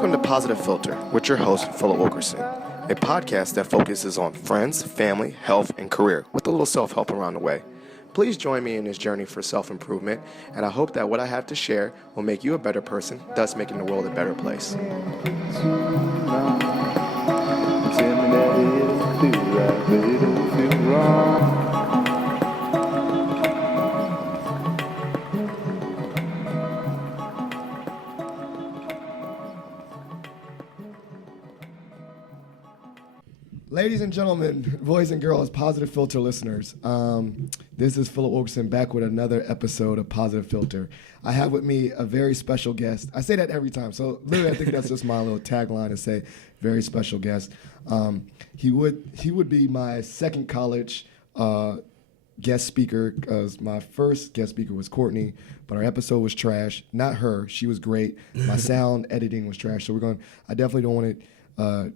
Welcome to Positive Filter with your host, Philip Wilkerson, a podcast that focuses on friends, family, health, and career with a little self-help around the way. Please join me in this journey for self-improvement, and I hope that what I have to share will make you a better person, thus making the world a better place. Ladies and gentlemen, boys and girls, Positive Filter listeners, this is Philip Wilkerson back with another episode of Positive Filter. I have with me a very special guest. I say that every time, so literally I think that's just my little tagline to say very special guest. He would be my second college guest speaker, because my first guest speaker was Courtney, but our episode was trash. Not her, she was great. My sound editing was trash, so I definitely don't want to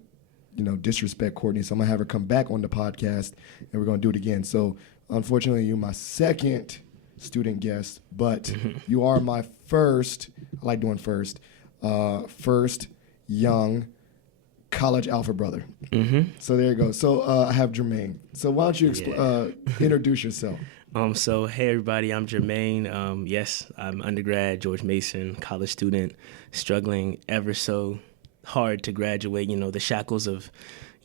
disrespect Courtney, so I'm gonna have her come back on the podcast and we're gonna do it again. So unfortunately, you're my second student guest, but you are my first, I like doing first young college alpha brother. So there you go. So I have Jermaine. So why don't you introduce yourself? So hey everybody, I'm Jermaine. Yes, I'm undergrad, George Mason, college student, struggling ever so hard to graduate. The shackles of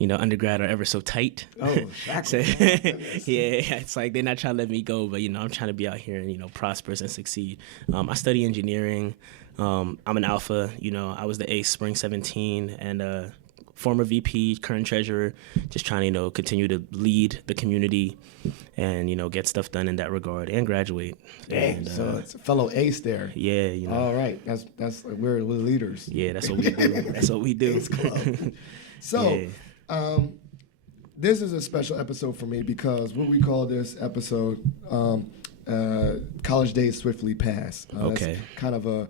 undergrad are ever so tight. Shackles. So, it's like they're not trying to let me go, but I'm trying to be out here and prosperous and succeed. I study engineering. I'm an alpha. I was the ace spring 17 and former VP, current treasurer, just trying to continue to lead the community and get stuff done in that regard and graduate. So it's a fellow ace there. Yeah, All right, that's we're leaders. Yeah, that's what we do. That's what we do. Ace Club. So, this is a special episode for me because what we call this episode, college days swiftly pass. Okay. That's kind of a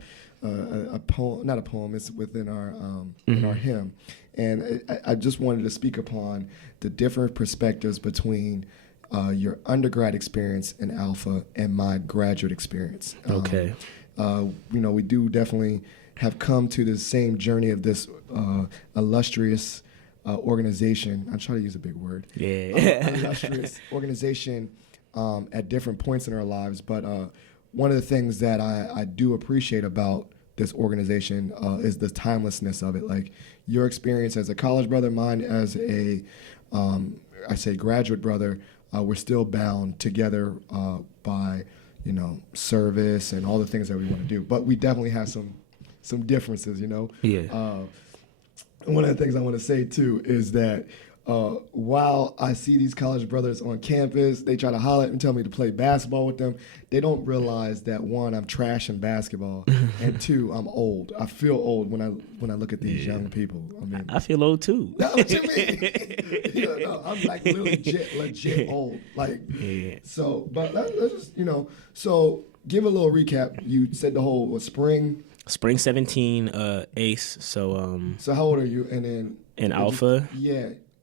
poem, not a poem. It's within our in our hymn, and I just wanted to speak upon the different perspectives between your undergrad experience in Alpha and my graduate experience. Okay. We do definitely have come to the same journey of this illustrious organization. I'm trying to use a big word. Yeah. Illustrious organization at different points in our lives. But one of the things that I do appreciate about this organization is the timelessness of it. Like your experience as a college brother, mine as a, graduate brother, we're still bound together by, service and all the things that we want to do. But we definitely have some differences, Yeah. One of the things I want to say, too, is that while I see these college brothers on campus, they try to holler at me and tell me to play basketball with them. They don't realize that, one, I'm trash in basketball, and two, I'm old. I feel old when I look at these young people. I feel old, too. That's what you mean? I'm like legit old. So, but let's just, so give a little recap. You said the whole spring 17 ace. So how old are you? And then in alpha.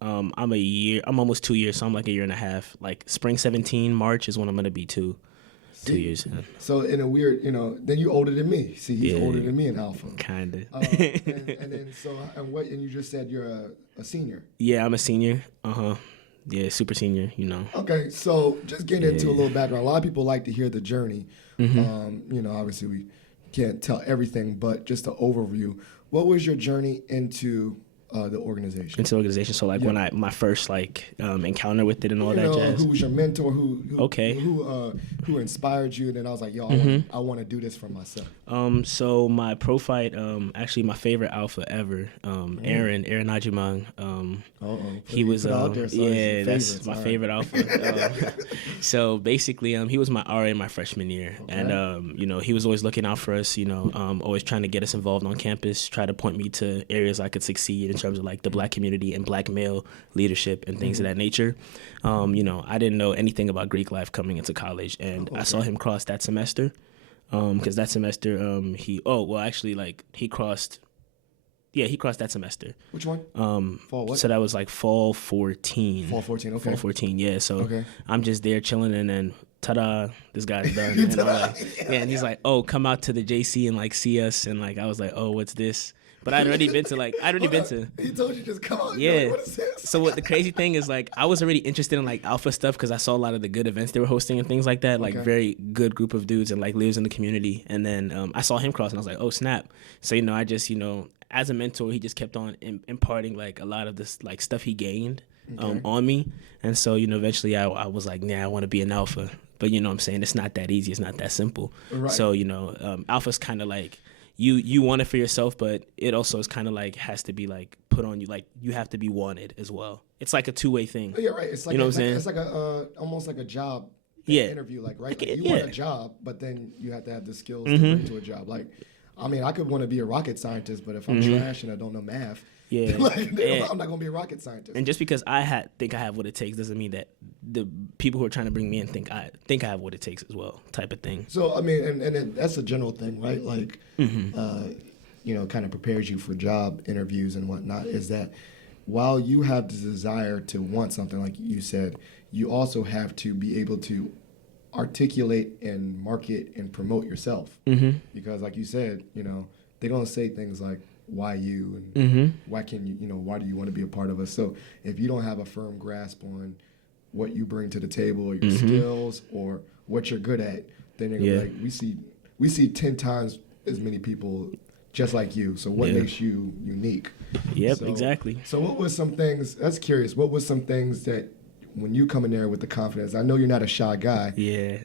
I'm I'm almost 2 years, so I'm like a year and a half. Like spring 17 March is when I'm gonna be 2 years. So in a weird, then you older than me. See, he's older than me in alpha. Kinda. And then and you just said you're a senior. Yeah, I'm a senior. Yeah, super senior. Okay, so just getting into a little background. A lot of people like to hear the journey. Obviously we can't tell everything, but just an overview. What was your journey into the organization? So like when my first encounter with it and all that jazz. Who was your mentor? Who inspired you? And then I was like, I want to do this for myself. So my prophyte, actually my favorite alpha ever, Aaron Najimang. He was that's my favorite alpha. So basically, he was my RA my freshman year, and he was always looking out for us. Always trying to get us involved on campus, try to point me to areas I could succeed in terms of like the Black community and Black male leadership and things of that nature. I didn't know anything about Greek life coming into college, and I saw him cross that semester. Because that semester, he crossed that semester. Which one? Fall what? So that was like fall 14. Fall 14, okay. Fall 14, yeah. So I'm just there chilling, and then ta-da, this guy's done. And I'm like, and he's like, oh, come out to the JC and like see us. And like I was like, oh, what's this? but I'd already been to. He told you just come on. Yeah. Like, what is this? So what the crazy thing is, like, I was already interested in like alpha stuff because I saw a lot of the good events they were hosting and things like that. Like very good group of dudes and like leaders in the community. And then I saw him cross and I was like, oh snap. So I just as a mentor, he just kept on imparting like a lot of this like stuff he gained on me. And so eventually I was like, nah, I want to be an alpha. But what I'm saying, it's not that easy. It's not that simple. Right. So alpha's kind of like you want it for yourself, but it also is kind of like has to be like put on you. Like you have to be wanted as well. It's like a two-way thing. Yeah, right. It's like what I'm saying? It's like a almost like a job interview, like right. Like, you want a job, but then you have to have the skills to bring to a job. Like, I mean, I could want to be a rocket scientist, but if I'm trash and I don't know math, I'm not gonna be a rocket scientist. And just because I think I have what it takes doesn't mean that the people who are trying to bring me in think I have what it takes as well, type of thing. So I mean, and that's a general thing, right? Like, kind of prepares you for job interviews and whatnot. Is that while you have the desire to want something, like you said, you also have to be able to articulate and market and promote yourself. Because, like you said, they're gonna say things like, why you and why can you why do you want to be a part of us? So if you don't have a firm grasp on what you bring to the table or your skills or what you're good at, then you're gonna be like, we see 10 times as many people just like you. So what makes you unique? Yep, exactly. So what was some things, that's curious, what was some things that when you come in there with the confidence, I know you're not a shy guy. Yeah.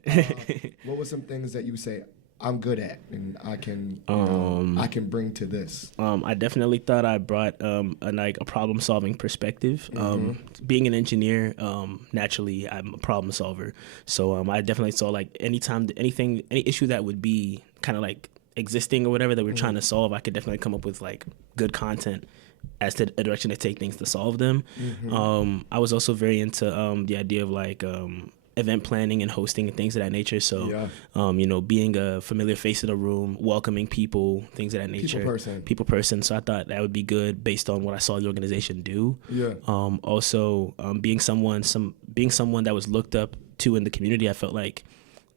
What were some things that you say, I'm good at and I can I can bring to this? I definitely thought I brought a problem solving perspective. Being an engineer, naturally I'm a problem solver. So I definitely saw like any issue that would be kind of like existing or whatever that we're trying to solve, I could definitely come up with like good content as to a direction to take things to solve them. I was also very into the idea of like event planning and hosting and things of that nature. So, being a familiar face in a room, welcoming people, things of that nature. People person. So I thought that would be good based on what I saw the organization do. Yeah. Also, being someone that was looked up to in the community, I felt like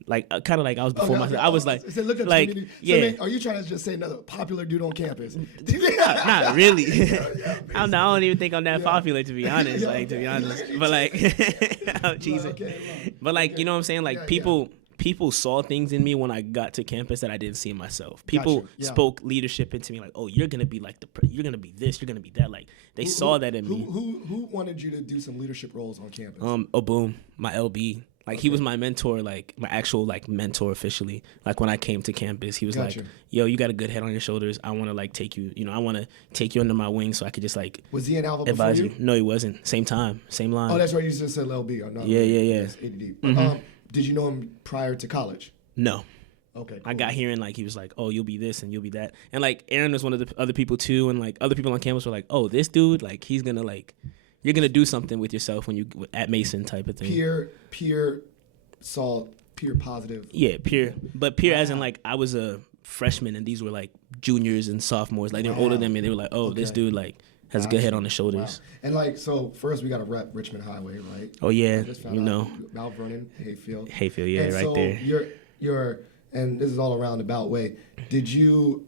kind of like I was before myself. I was like, so look at like, the community. So are you trying to just say another popular dude on campus? Not really. I don't even think I'm that popular, to be honest. But like, oh, Jesus. But like, you know what I'm saying? Like people saw things in me when I got to campus that I didn't see in myself. People spoke leadership into me, like, oh, you're gonna be like you're gonna be this, you're gonna be that. Like they saw that in me. Who wanted you to do some leadership roles on campus? Boom, my LB. Like he was my mentor, like my actual like mentor officially. Like when I came to campus, he was like, "Yo, you got a good head on your shoulders. I want to like take you. I want to take you under my wing so I could just like." Was he in Alva advise before you? No, he wasn't. Same time, same line. Oh, that's right. You just said LB. Or not yeah. ADD. Did you know him prior to college? No. Okay. Cool. I got here and like he was like, "Oh, you'll be this and you'll be that," and like Aaron was one of the other people too, and like other people on campus were like, "Oh, this dude, like he's gonna like, you're gonna do something with yourself when you at Mason type of thing." Peer positive. Yeah, peer as in like I was a freshman and these were like juniors and sophomores. Like they were older than me. They were like, "Oh, this dude like has a good head on his shoulders." Wow. And like, so first we got to rep Richmond Highway, right? Oh yeah, Mount Vernon, Hayfield. Yeah, and right so there. You're, and this is all around about way. Did you?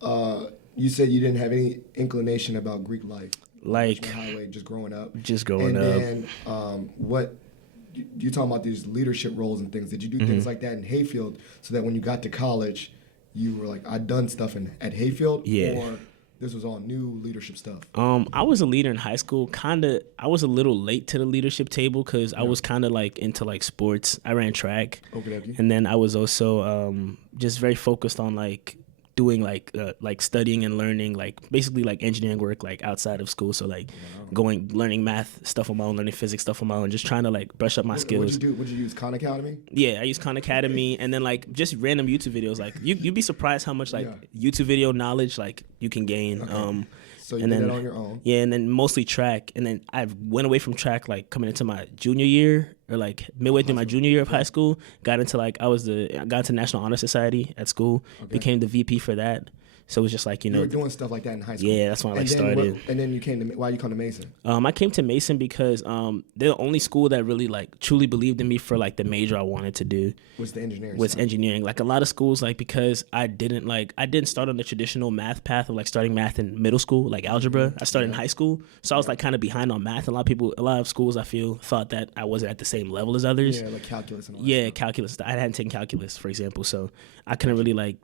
You said you didn't have any inclination about Greek life, like Richmond Highway, just growing up. And then what? You talking about these leadership roles and things. Did you do things like that in Hayfield so that when you got to college, you were like, I'd done stuff at Hayfield? Yeah. Or this was all new leadership stuff? I was a leader in high school. I was a little late to the leadership table because I was kind of like into like sports. I ran track. Okay. And then I was also just very focused on like doing like studying and learning like basically like engineering work like outside of school, so like learning math stuff on my own, learning physics stuff on my own, just trying to like brush up my skills. What'd you use, Khan Academy? Yeah, I used Khan Academy and then like just random YouTube videos. Like you'd be surprised how much like YouTube video knowledge like you can gain. Okay. So you did that on your own? Yeah, and then mostly track. And then I went away from track like coming into my junior year or like midway through my junior year of high school. Got into like I got into National Honor Society at school. Became the VP for that. So it was just like, you were doing stuff like that in high school. Yeah, that's when I started. And then you came to, why you come to Mason? I came to Mason because they're the only school that really like truly believed in me for like the major I wanted to do. Was the engineering? Was engineering. Like a lot of schools, like because I didn't start on the traditional math path of like starting math in middle school, like algebra. I started in high school, so I was like kind of behind on math. A lot of schools I feel thought that I wasn't at the same level as others. Yeah, like calculus and all that. Yeah, calculus. I hadn't taken calculus, for example, so I couldn't really like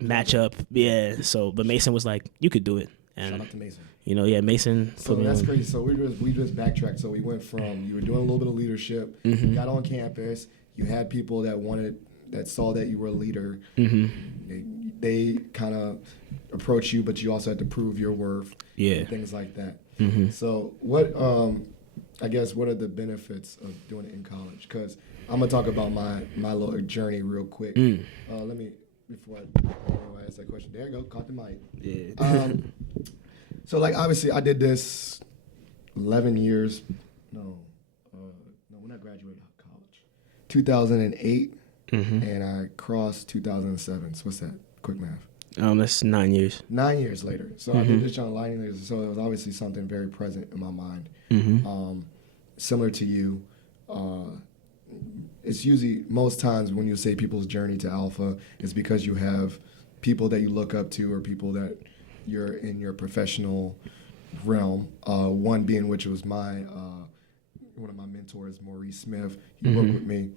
match up. Yeah. So, but Mason was like, you could do it. And shout out to Mason. You know, yeah, Mason. So that's crazy. So we just backtracked. So we went from, you were doing a little bit of leadership, you got on campus, you had people that saw that you were a leader. They kind of approach you, but you also had to prove your worth. Yeah. And things like that. So what, I guess, what are the benefits of doing it in college? Because I'm gonna talk about my little journey real quick. Let me, before I ask that question. There you go, caught the mic. Yeah. So like obviously I did this 11 years. No, when I graduated college, 2008, and I crossed 2007. So what's that? Quick math. That's 9 years. 9 years later. So I did this on lighting, so it was obviously something very present in my mind. Similar to you, it's usually most times when you say people's journey to alpha, it's because you have people that you look up to or people that you're in your professional realm. One being which was one of my mentors, Maurice Smith. He worked with me.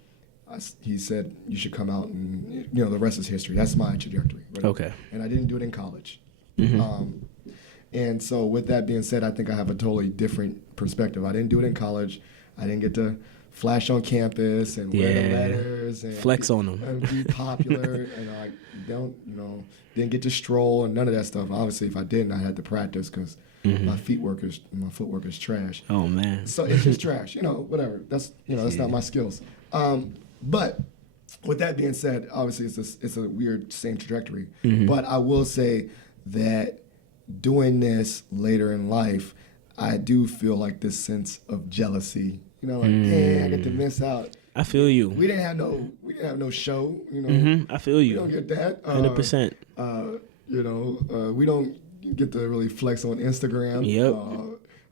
He said you should come out, and the rest is history. That's my trajectory. Right? Okay. And I didn't do it in college. And so with that being said, I think I have a totally different perspective. I didn't do it in college. I didn't get to flash on campus and wear the letters and flex on them and be popular. And I didn't get to stroll and none of that stuff. Obviously, if I didn't, I had to practice because my footwork is trash. Oh man. So it's just trash. Whatever. That's that's not my skills. But with that being said, obviously it's a weird same trajectory. But I will say that doing this later in life, I do feel like this sense of jealousy. Dang, I get to miss out. I feel you. We didn't have no show. I feel you. We don't get that. 100%. We don't get to really flex on Instagram. Yep.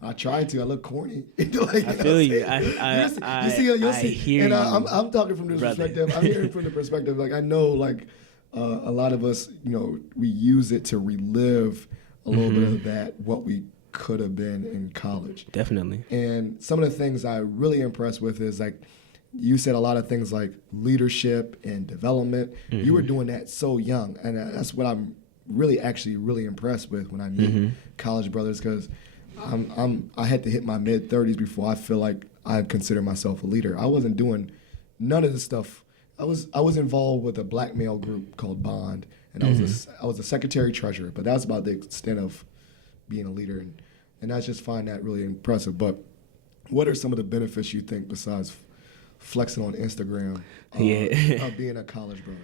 I tried to. I look corny. I feel you. You'll see. Hear and you. I'm talking from this brother. perspective. I'm hearing from the perspective. Like I know, a lot of us, we use it to relive a little bit of that what we could have been in college. Definitely. And some of the things I'm really impressed with is like you said a lot of things like leadership and development. You were doing that so young, and that's what I'm really impressed with when I meet college brothers, because I had to hit my mid-30s before I feel like I consider myself a leader. I wasn't doing none of this stuff. I was involved with a black male group called Bond, and I was a secretary treasurer, but that's about the extent of being a leader, and I just find that really impressive. But what are some of the benefits you think besides flexing on Instagram of being a college brother?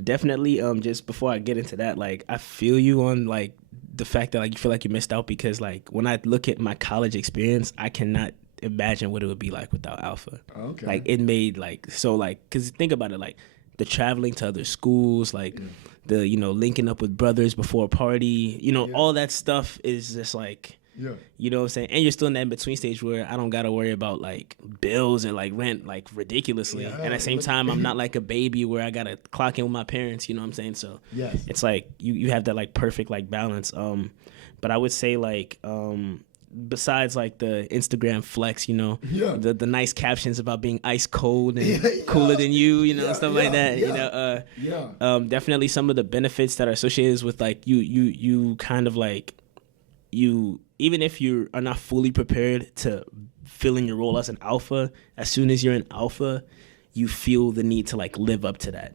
Definitely. Just before I get into that, like I feel you on like the fact that like you feel like you missed out, because like when I look at my college experience, I cannot imagine what it would be like without Alpha. Okay. Like it made like so like, because think about it, like the traveling to other schools, like the linking up with brothers before a party, all that stuff is just like. Yeah. You know what I'm saying? And you're still in that in-between stage where I don't got to worry about, like, bills and, like, rent, like, ridiculously. Yeah, and at the same time, I'm not like a baby where I got to clock in with my parents, you know what I'm saying? So it's like you have that, like, perfect, like, balance. But I would say, like, besides, like, the Instagram flex, the nice captions about being ice cold and cooler than you, stuff like that, definitely some of the benefits that are associated with, like, you kind of, like, even if you are not fully prepared to fill in your role as an alpha, as soon as you're an alpha, you feel the need to like live up to that.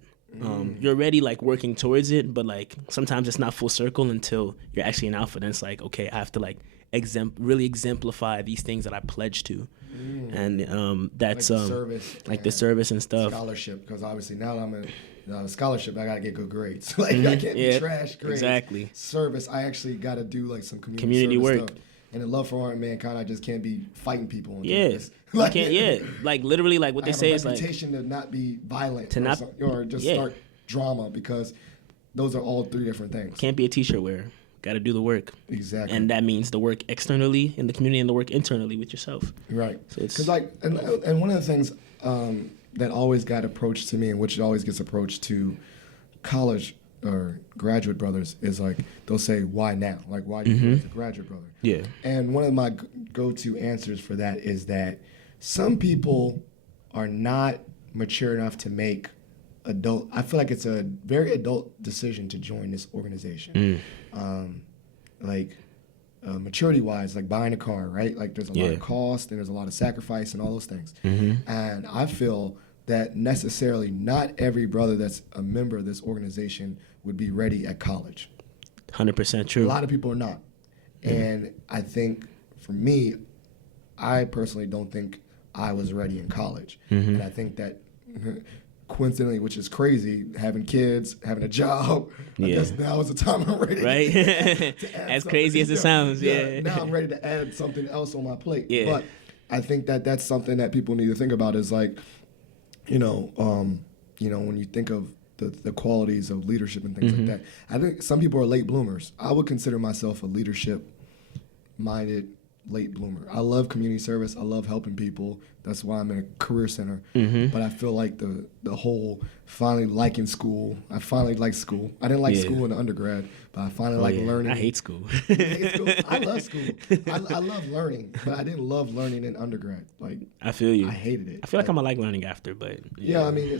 You're already like working towards it, but like sometimes it's not full circle until you're actually an alpha. Then it's like, okay, I have to like really exemplify these things that I pledged to. And that's like the service and stuff. Scholarship, because obviously now that I'm in scholarship, I gotta get good grades. Like I can't be trash grades. Exactly. Service, I actually gotta do like some community work. Stuff. And in Love for Art and Mankind, I just can't be fighting people. On campus. Like, you can't. Like literally, like what they say is like reputation to not be violent, or just start drama, because those are all three different things. Can't be a t-shirt wearer. Got to do the work. Exactly. And that means the work externally in the community and the work internally with yourself. Right. So it's because and one of the things that always got approached to me, and which always gets approached to college or graduate brothers, is like they'll say, "Why now? Like, why do you do it as a graduate brother?" Yeah. And one of my go-to answers for that is that some people are not mature enough to make adult. I feel like it's a very adult decision to join this organization. Maturity-wise, like buying a car, right? Like there's a lot of cost and there's a lot of sacrifice and all those things. And I feel that necessarily not every brother that's a member of this organization would be ready at college. 100% true. A lot of people are not. And I think for me, I personally don't think I was ready in college. And I think that coincidentally, which is crazy, having kids, having a job, I guess now is the time I'm ready. Right? As crazy as it sounds, Now I'm ready to add something else on my plate. Yeah. But I think that that's something that people need to think about is like, when you think of the qualities of leadership and things like that, I think some people are late bloomers. I would consider myself a leadership-minded late bloomer. I love community service. I love helping people. That's why I'm in a career center. But I feel like the whole finally liking school. I finally like school. I didn't like school in the undergrad, but I finally like learning. I hate school. You hate school? I love school. I love learning, but I didn't love learning in undergrad. Like I feel you. I hated it. I feel like I'm gonna like learning after, but I mean,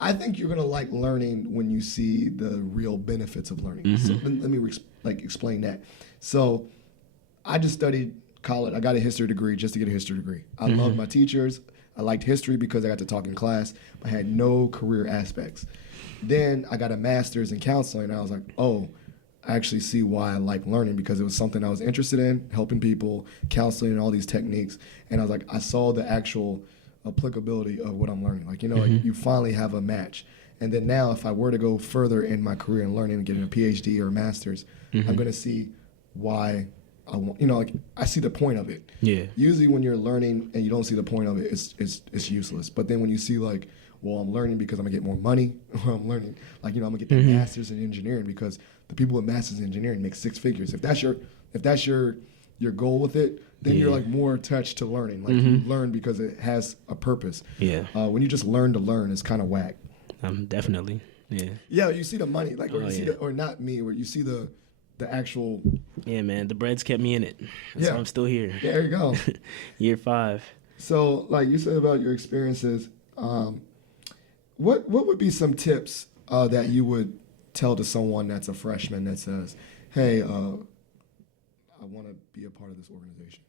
I think you're gonna like learning when you see the real benefits of learning. So let me explain that. So I just studied college. I got a history degree just to get a history degree. I loved my teachers. I liked history because I got to talk in class. I had no career aspects. Then I got a master's in counseling, and I was like, oh, I actually see why I like learning, because it was something I was interested in, helping people, counseling, and all these techniques. And I was like, I saw the actual applicability of what I'm learning. Like, like you finally have a match. And then now if I were to go further in my career and learning and getting a PhD or a master's, I'm going to see why I want, I see the point of it. Yeah. Usually when you're learning and you don't see the point of it, it's useless. But then when you see like, well, I'm learning because I'm gonna get more money, or I'm learning I'm gonna get the master's in engineering because the people with masters in engineering make six figures. If that's your goal with it, then you're like more attached to learning. Like you learn because it has a purpose. Yeah. When you just learn to learn, it's kind of whack. Definitely. Yeah. Yeah, you see the money, like, or you see or not me, where you see the actual. Yeah, man, the bread's kept me in it. That's why I'm still here. There you go. Year 5. So, like you said about your experiences, what would be some tips that you would tell to someone that's a freshman that says, "Hey, I want to be a part of this organization"?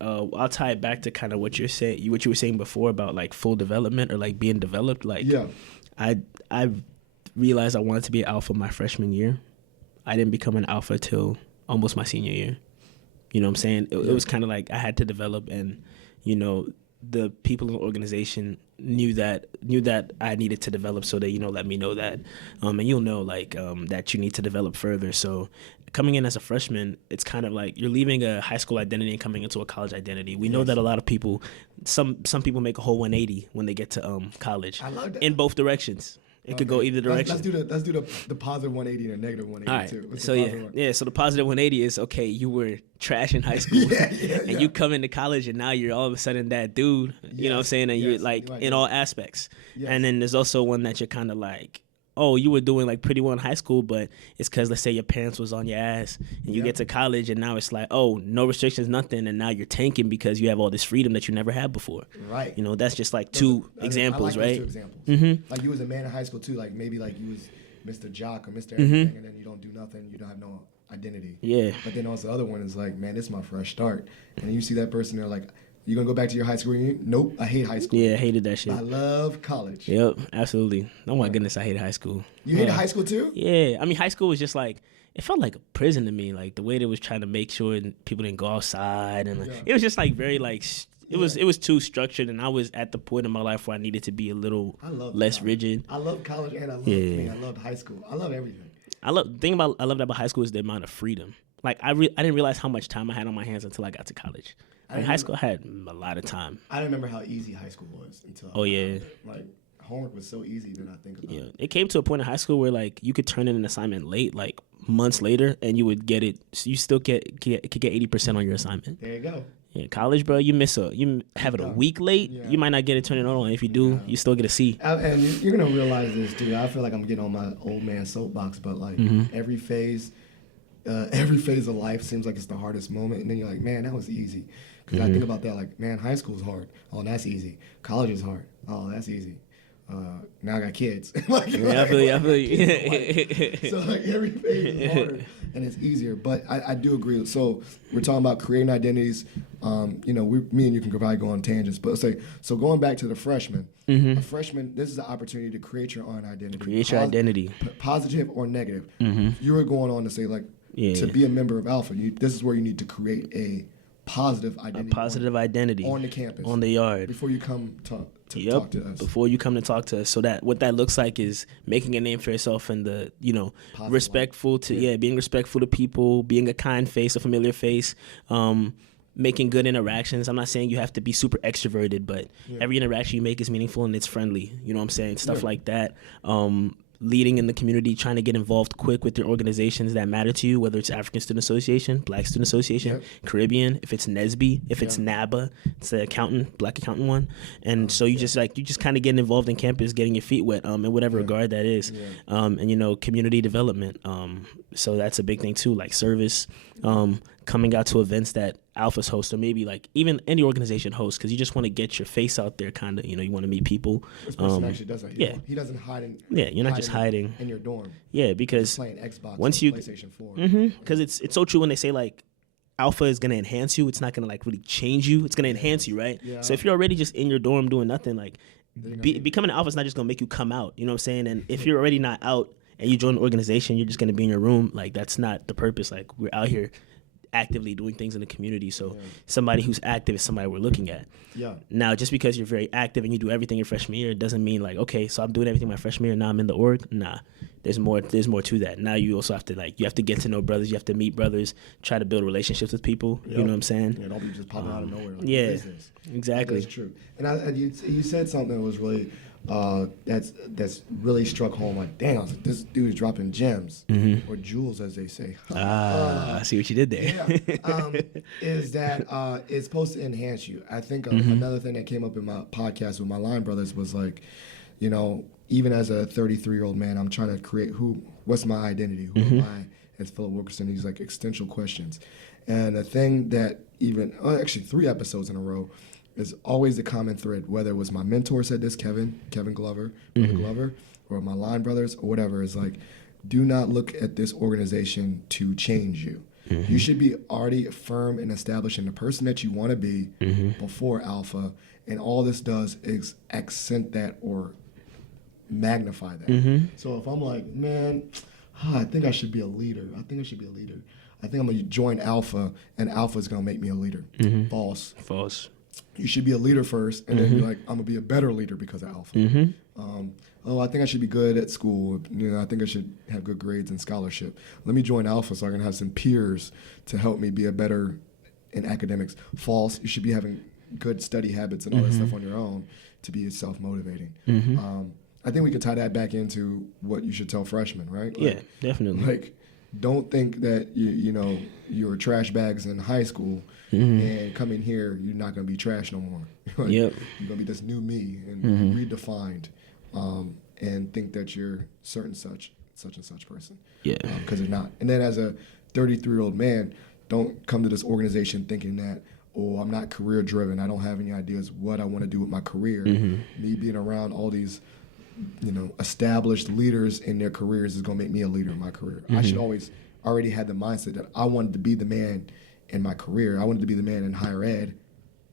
I'll tie it back to kind of what you were saying before about like full development or like being developed. Like, I realized I wanted to be an alpha my freshman year. I didn't become an alpha till almost my senior year. You know what I'm saying? It was kind of like I had to develop, and the people in the organization knew that I needed to develop, so they let me know that, and you'll know that you need to develop further. So coming in as a freshman, it's kind of like you're leaving a high school identity and coming into a college identity. We know that a lot of people, some people make a whole 180 when they get to college. I love that. In both directions. It could go either direction. Let's do the positive 180 and the negative 180 too. So the positive 180 is, okay, you were trash in high school, and you come into college, and now you're all of a sudden that dude. You know what I'm saying? And you're like in all aspects. Yes. And then there's also one that you're kind of like, oh, you were doing like pretty well in high school, but it's because, let's say, your parents was on your ass, and you get to college, and now it's like, oh, no restrictions, nothing, and now you're tanking because you have all this freedom that you never had before. Right. That's just like two examples, right? Those 2 examples. Like you was a man in high school too. Like maybe like you was Mr. Jock or Mr. Everything, and then you don't do nothing. You don't have no identity. Yeah. But then also the other one is like, man, this is my fresh start, and then you see that person, they're like, you gonna go back to your high school reunion? Nope, I hate high school. Yeah, I hated that shit. I love college. Yep, absolutely. Oh my goodness, I hated high school. You hated high school too? Yeah, I mean, high school was just like, it felt like a prison to me. Like the way they was trying to make sure people didn't go outside, and it was just like very like it was too structured, and I was at the point in my life where I needed to be a little less rigid. I love college, and I loved high school. I love everything. I loved about high school is the amount of freedom. Like I didn't realize how much time I had on my hands until I got to college. In high school, I had a lot of time. I didn't remember how easy high school was until. Oh yeah. Like homework was so easy that I think about it. It came to a point in high school where like you could turn in an assignment late, like months later, and you would get it. So you still could get 80% on your assignment. There you go. Yeah, college, bro, you have it a week late, you might not get it turned in on. If you do, you still get a C. And you're gonna realize this too. I feel like I'm getting on my old man soapbox, but like every phase of life seems like it's the hardest moment, and then you're like, man, that was easy. Because I think about that, like, man, high school's hard. Oh, that's easy. College is hard. Oh, that's easy. Now I got kids. I feel you. So like every phase is harder and it's easier. But I do agree. So we're talking about creating identities. Me and you can probably go on tangents. But let's say, so going back to the freshman, a freshman, this is an opportunity to create your own identity. Create your identity. Positive or negative. You were going on to say like, to be a member of Alpha, this is where you need to create a positive identity. On the campus. On the yard. Before you come to talk to us. Before you come to talk to us. So that what that looks like is making a name for yourself and the, positive respectful to being respectful to people, being a kind face, a familiar face, making good interactions. I'm not saying you have to be super extroverted, but every interaction you make is meaningful and it's friendly. You know what I'm saying? Stuff like that. Leading in the community, trying to get involved quick with your organizations that matter to you, whether it's African Student Association, Black Student Association, Caribbean, if it's NSBE, if it's NABA, it's the Black accountant one. And so you just kind of getting involved in campus, getting your feet wet in whatever regard that is. And community development. So that's a big thing too, like service, coming out to events that Alphas host, or maybe like even any organization hosts, because you just want to get your face out there, kind of. You want to meet people. This person actually does that. He doesn't hide in. You're not just hiding in your dorm. Yeah, because playing Xbox, once or PlayStation 4. Because it's so true when they say like Alpha is gonna enhance you. It's not gonna like really change you. It's gonna enhance you, right? Yeah. So if you're already just in your dorm doing nothing, like becoming an Alpha is not just gonna make you come out. You know what I'm saying? And if you're already not out and you join an organization, you're just gonna be in your room. Like that's not the purpose. Like we're out here actively doing things in the community. So somebody who's active is somebody we're looking at. Yeah. Now, just because you're very active and you do everything your freshman year, doesn't mean like, okay, so I'm doing everything my freshman year, now I'm in the org. Nah, there's more to that. Now you also have to you have to get to know brothers, you have to meet brothers, try to build relationships with people. You know what I'm saying? Yeah, don't be just popping out of nowhere. Exactly. That's true. And you said something that was really, that's really struck home. Like, damn, I was like, this dude's dropping gems, or jewels, as they say. I see what you did there. Is that it's supposed to enhance you. I think another thing that came up in my podcast with my line brothers was like, even as a 33-year-old man, I'm trying to create what's my identity? Who am I as Philip Wilkerson? These like existential questions. And a thing that actually 3 episodes in a row, is always the common thread, whether it was my mentor said this, Kevin Glover, Brother Glover, or my line brothers, or whatever, is like, do not look at this organization to change you. You should be already firm and established in the person that you want to be before Alpha, and all this does is accent that or magnify that. So if I'm like, man, I think I should be a leader. I think I'm going to join Alpha, and Alpha is going to make me a leader. False. You should be a leader first, and then be like, I'm going to be a better leader because of Alpha. I think I should be good at school. I think I should have good grades and scholarship. Let me join Alpha so I can have some peers to help me be a better in academics. False. You should be having good study habits and all that stuff on your own to be self-motivating. I think we can tie that back into what you should tell freshmen, right? Yeah, definitely. Like, don't think that you're trash bags in high school and come in here, you're not going to be trash no more. You're going to be this new me and redefined, and think that you're such and such person. Yeah. Because you're not. And then as a 33-year-old man, don't come to this organization thinking that, I'm not career driven. I don't have any ideas what I want to do with my career. Me being around all these established leaders in their careers is going to make me a leader in my career. I should already had the mindset that I wanted to be the man in my career. I wanted to be the man in higher ed,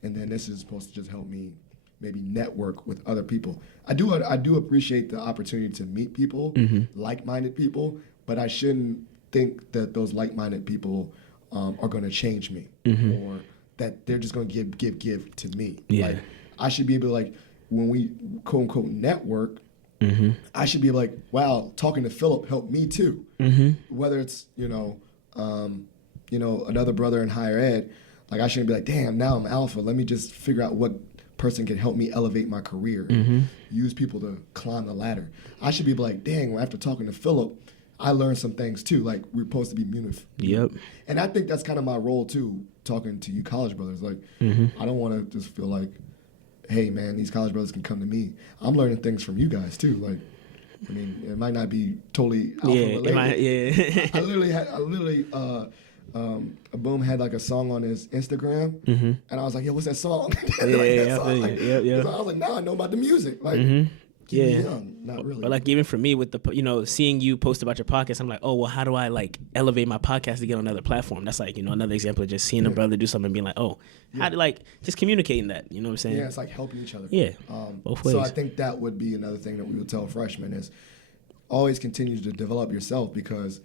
and then this is supposed to just help me maybe network with other people. I do appreciate the opportunity to meet people, like-minded people, but I shouldn't think that those like-minded people are going to change me, or that they're just going to give to me. Yeah. Like, I should be able to, like, when we quote-unquote network, I should be like, wow, talking to Philip helped me too. Whether it's, another brother in higher ed, like I shouldn't be like, damn, now I'm Alpha. Let me just figure out what person can help me elevate my career, use people to climb the ladder. I should be like, dang, after talking to Philip, I learned some things too. Like, we're supposed to be Yep. And I think that's kind of my role too, talking to you college brothers. Like, I don't want to just feel like, hey man, these college brothers can come to me. I'm learning things from you guys too. Like, I mean, it might not be totally alpha related. I literally Boom had like a song on his Instagram, and I was like, yo, what's that song? I was like, now I know about the music. Like, young, not really. But like, even for me with the, seeing you post about your podcast, I'm like, oh, well, how do I like elevate my podcast to get on another platform? That's like, another example of just seeing a brother do something and being like, oh, how to like just communicating that, you know what I'm saying? Yeah, it's like helping each other. Yeah, both ways. So I think that would be another thing that we would tell freshmen is always continue to develop yourself, because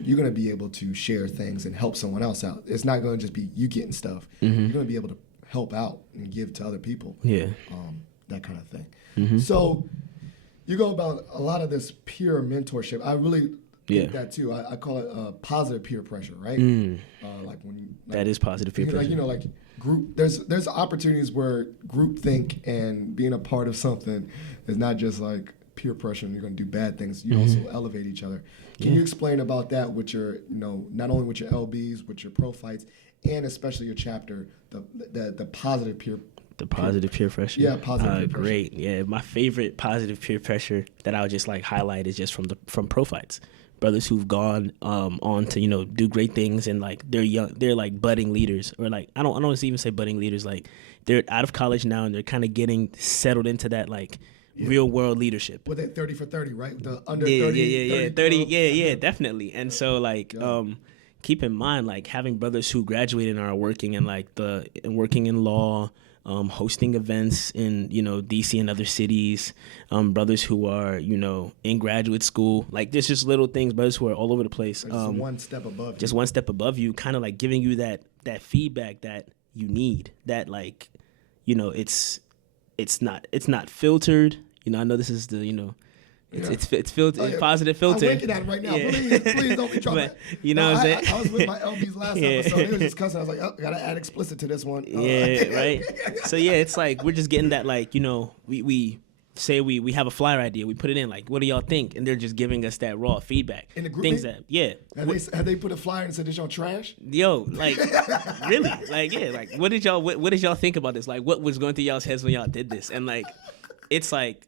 you're going to be able to share things and help someone else out. It's not going to just be you getting stuff. You're going to be able to help out and give to other people. Yeah. That kind of thing. So you go about a lot of this peer mentorship. I really think that too. I call it positive peer pressure, right? Like when you, that is positive peer pressure. Like group. There's opportunities where group think and being a part of something is not just like peer pressure and you're going to do bad things. You also elevate each other. Can you explain about that with your, not only with your LBs, with your pro fights, and especially your chapter, the positive peer. The positive peer pressure. Yeah, positive peer pressure. Great. Yeah, my favorite positive peer pressure that I would just like highlight is just from pro fights. Brothers who've gone on to do great things, and like they're like budding leaders, or like I don't even say budding leaders, like they're out of college now and they're kind of getting settled into that like real world leadership. With that 30 for 30, right? The under 30. 30, definitely. And so like keep in mind like having brothers who graduated and are working in like working in law, hosting events in DC and other cities, brothers who are in graduate school, like there's just little things, brothers who are all over the place, like one step above just one step above you, kind of like giving you that feedback that you need, that like it's not filtered. I know this is the it's filtered, positive filter. I'm winking at it right now. Please don't be trouble. You know what I'm saying? I was with my LBs last episode. They were just cussing. I was like, I gotta add explicit to this one. Right. So it's like we're just getting that like we say we have a flyer idea, we put it in, like, what do y'all think? And they're just giving us that raw feedback. In the group things meeting? That have they put a flyer and said this y'all trash? Yo, like really, like like what did y'all think about this? Like what was going through y'all's heads when y'all did this? And like it's like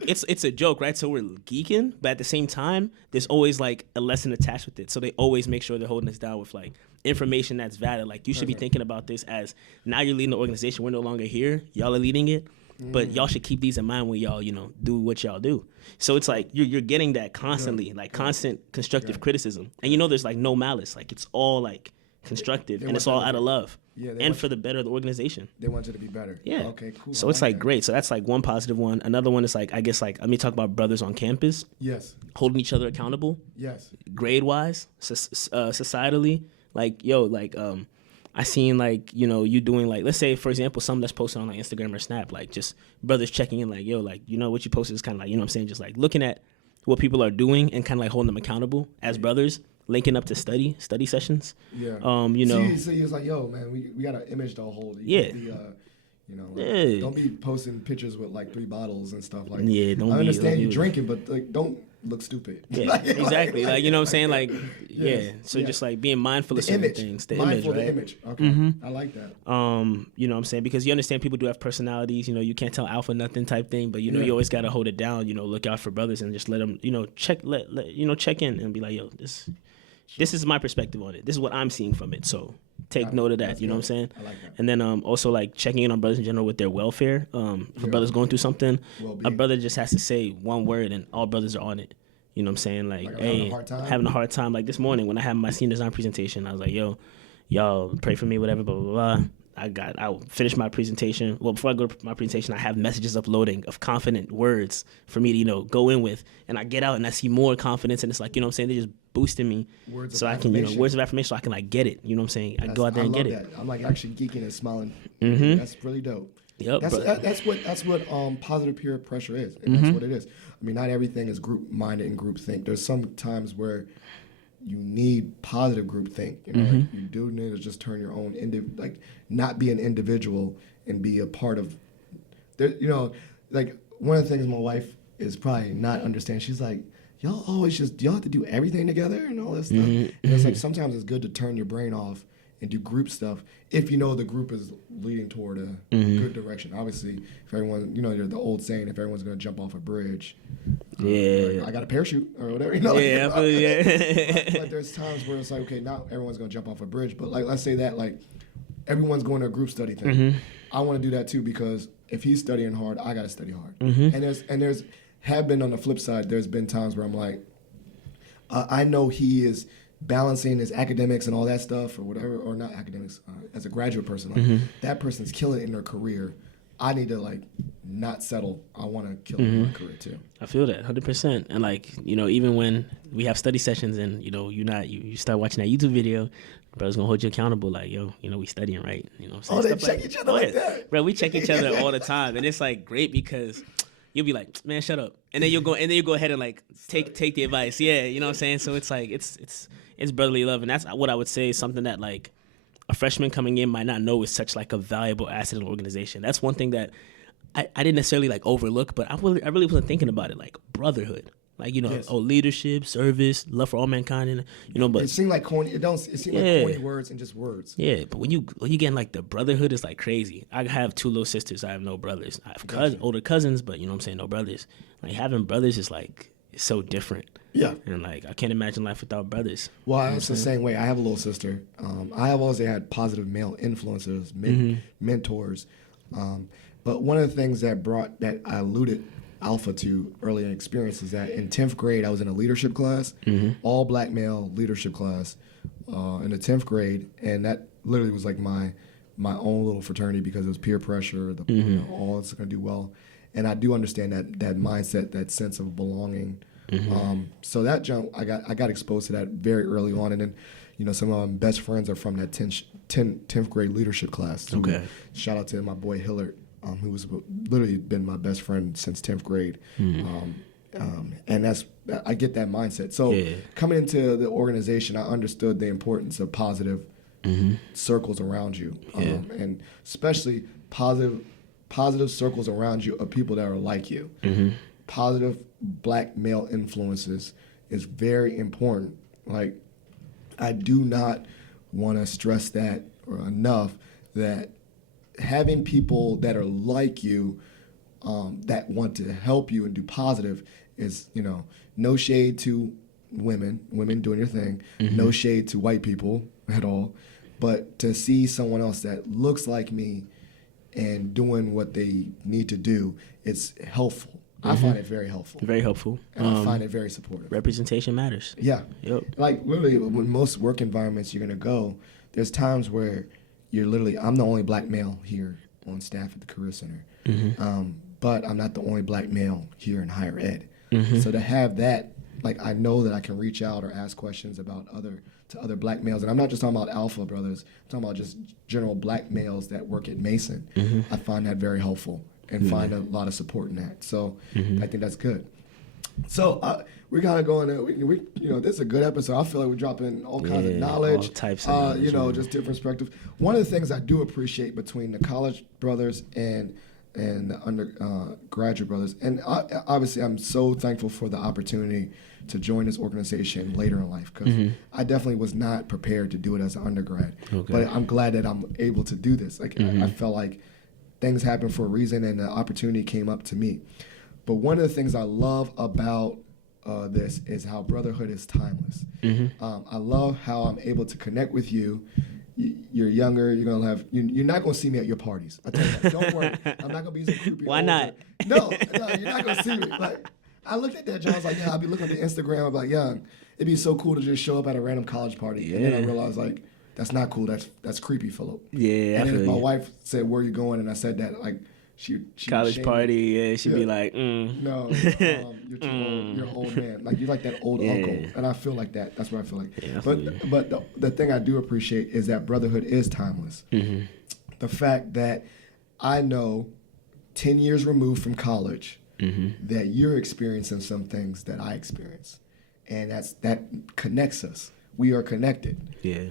it's a joke, right? So we're geeking, but at the same time, there's always like a lesson attached with it. So they always make sure they're holding us down with like information that's valid. Like you should be thinking about this as now you're leading the organization. We're no longer here. Y'all are leading it, but y'all should keep these in mind when y'all do what y'all do. So it's like you're getting that constantly, like constant constructive criticism, and there's like no malice. Like it's all like constructive, and it's all out of love. And for the better of the organization. They want you to be better. Yeah. Okay, cool. So it's like great. So that's like one positive one. Another one is like, I guess like, let me talk about brothers on campus. Yes. Holding each other accountable. Yes. Grade wise, societally. Like, I seen like, you doing like, let's say for example, something that's posted on like Instagram or Snap, like just brothers checking in like, yo, like, what you posted is kind of like, what I'm saying? Just like looking at what people are doing and kind of like holding them accountable as brothers. Linking up to study sessions. Yeah. See, it's like, yo, man, we got an image to hold. Don't be posting pictures with like 3 bottles and stuff like. Yeah, don't. I understand you drinking, but like, don't look stupid. Yeah, exactly. Like, you know what I'm saying? Like, So just like being mindful of certain things. The image, right? The image. Okay. I like that. You know what I'm saying? Because you understand people do have personalities. You can't tell alpha nothing type thing, but you always gotta hold it down. Look out for brothers and just let them. Check in and be like, yo, this is my perspective on it. This is what I'm seeing from it. So take note of that. You know what I'm saying? I like that. And then also like checking in on brothers in general with their welfare. If a brother's going through something, a brother just has to say one word and all brothers are on it. You know what I'm saying? Like hey, having a hard time. Like this morning when I had my senior design presentation, I was like, yo, y'all pray for me, whatever, blah, blah, blah. I finished my presentation. Well, before I go to my presentation, I have messages uploading of confident words for me to go in with. And I get out and I see more confidence. And it's like, what I'm saying? They're just boosting me. Words so I can, words of affirmation so I can like get it. You know what I'm saying? I go out there and get it. I'm like actually geeking and smiling. Mm-hmm. That's really dope. Yep. That's what positive peer pressure is. And that's what it is. I mean, not everything is group minded and group think. There's some times where you need positive group think. Like you do need to just turn your own like not be an individual and be a part of. You know, like one of the things my wife is probably not understand. She's like, y'all have to do everything together and all this stuff. And it's like sometimes it's good to turn your brain off and do group stuff if you know the group is leading toward a good direction. Obviously, if everyone, you know, the old saying, if everyone's going to jump off a bridge, I got a parachute or whatever, you know. Yeah, but there's times where it's like, okay, not everyone's going to jump off a bridge, but like let's say that like everyone's going to a group study thing. I want to do that too because if he's studying hard, I got to study hard. And there's have been on the flip side. There's been times where I'm like, I know he is balancing his academics and all that stuff or whatever, or not academics, as a graduate person, like that person's killing it in their career. I need to like not settle. I want to kill it in my career too. I feel that 100%. And like, you know, even when we have study sessions and, you know, you start watching that YouTube video, brother's gonna hold you accountable. Like, yo, you know, we studying, right? You know what I'm saying? They check each other like that. Bro, we check each other all the time. And it's like great because you'll be like, man, shut up. And then you'll go ahead and like take the advice. Yeah, you know what I'm saying? So it's like it's brotherly love, and that's what I would say is something that like a freshman coming in might not know is such like a valuable asset in an organization. That's one thing that I didn't necessarily like overlook, but I really wasn't thinking about it, like brotherhood. Like, you know, yes. Leadership, service, love for all mankind, and you know, but it seemed like corny. It seemed like corny words and just words. Yeah, but when you get like the brotherhood is like crazy. I have 2 little sisters. I have no brothers. I have older cousins, but you know what I'm saying, no brothers. Like having brothers is like it's so different. Yeah, and like I can't imagine life without brothers. Well, it's the same way. I have a little sister. I have always had positive male influences, mentors. But one of the things that I alluded Alpha to early in experience is that in 10th grade I was in a leadership class, all black male leadership class in the 10th grade, and that literally was like my own little fraternity because it was peer pressure, all it's gonna do well, and I do understand that mindset, that sense of belonging. So that jump I got exposed to that very early on, and then you know some of my best friends are from that 10th grade leadership class. So shout out to my boy Hillard. Who was literally been my best friend since 10th grade. And I get that mindset. So coming into the organization, I understood the importance of positive circles around you. And especially positive circles around you of people that are like you. Positive black male influences is very important. Like, I do not want to stress that enough, that having people that are like you, that want to help you and do positive is, you know, no shade to women doing your thing, no shade to white people at all, but to see someone else that looks like me and doing what they need to do, it's helpful. I find it very helpful. Very helpful. And I find it very supportive. Representation matters. Yeah. Yep. Like, literally, when most work environments you're going to go, there's times where I'm the only black male here on staff at the Career Center. But I'm not the only black male here in higher ed. So to have that, like, I know that I can reach out or ask questions about other black males. And I'm not just talking about Alpha brothers. I'm talking about just general black males that work at Mason. I find that very helpful and find a lot of support in that. So I think that's good. So we gotta go in. We you know, this is a good episode. I feel like we're dropping all kinds of knowledge, all types of knowledge, you know, just different perspectives. One of the things I do appreciate between the college brothers and the undergraduate brothers, and obviously I'm so thankful for the opportunity to join this organization later in life, because I definitely was not prepared to do it as an undergrad. But I'm glad that I'm able to do this. Like I felt like things happen for a reason, and the opportunity came up to me. But one of the things I love about this is how brotherhood is timeless. I love how I'm able to connect with you. You're younger. You're not gonna see me at your parties. I tell you that. Don't worry. I'm not gonna be some creepy. Why not? No, you're not gonna see me. Like, I looked at that, John. I was like, yeah. I'll be looking at the Instagram. I'm like, yeah, it'd be so cool to just show up at a random college party. And then I realized, like, that's not cool. That's creepy, Philip. Yeah. And then if my wife said, "Where are you going?" and I said that, like, she college party, yeah, she'd be like, no, you're too old. You're an old man. Like, you're like that old uncle, and I feel like that. That's what I feel like. Yeah, but the thing I do appreciate is that brotherhood is timeless. The fact that I know, 10 years removed from college, that you're experiencing some things that I experience, and that connects us. We are connected. Yeah.